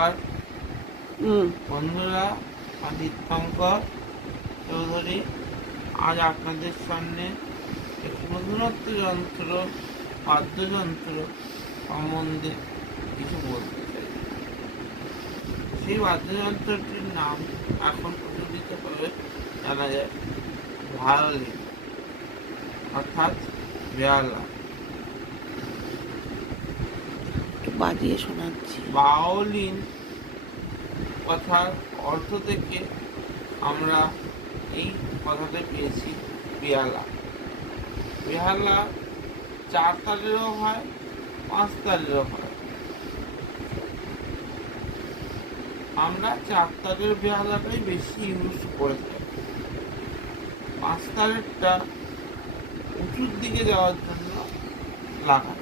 আর বন্ধুরা, আমি তীর্থঙ্কর চৌধুরী আজ আপনাদের সামনে একটি নতুনত্ব যন্ত্র, বাদ্যযন্ত্র সম্বন্ধে কিছু বলতে চাই। সেই বাদ্যযন্ত্রটির নাম এখন প্রচলিতভাবে জানা যায় ভায়োলিন, অর্থাৎ বেহালা। বাজিয়ে শোনাচ্ছি। ভায়োলিন কথার অর্থ থেকে আমরা এই কথাটা পেয়েছি বেহালা। বেহালা 4 তালেরও হয়, 5 তালেরও হয়। আমরা 4 তালের বেহালাটাই বেশি ইউজ করে থাকি। 5 তালেরটা উঁচুর দিকে যাওয়ার জন্য লাগাই।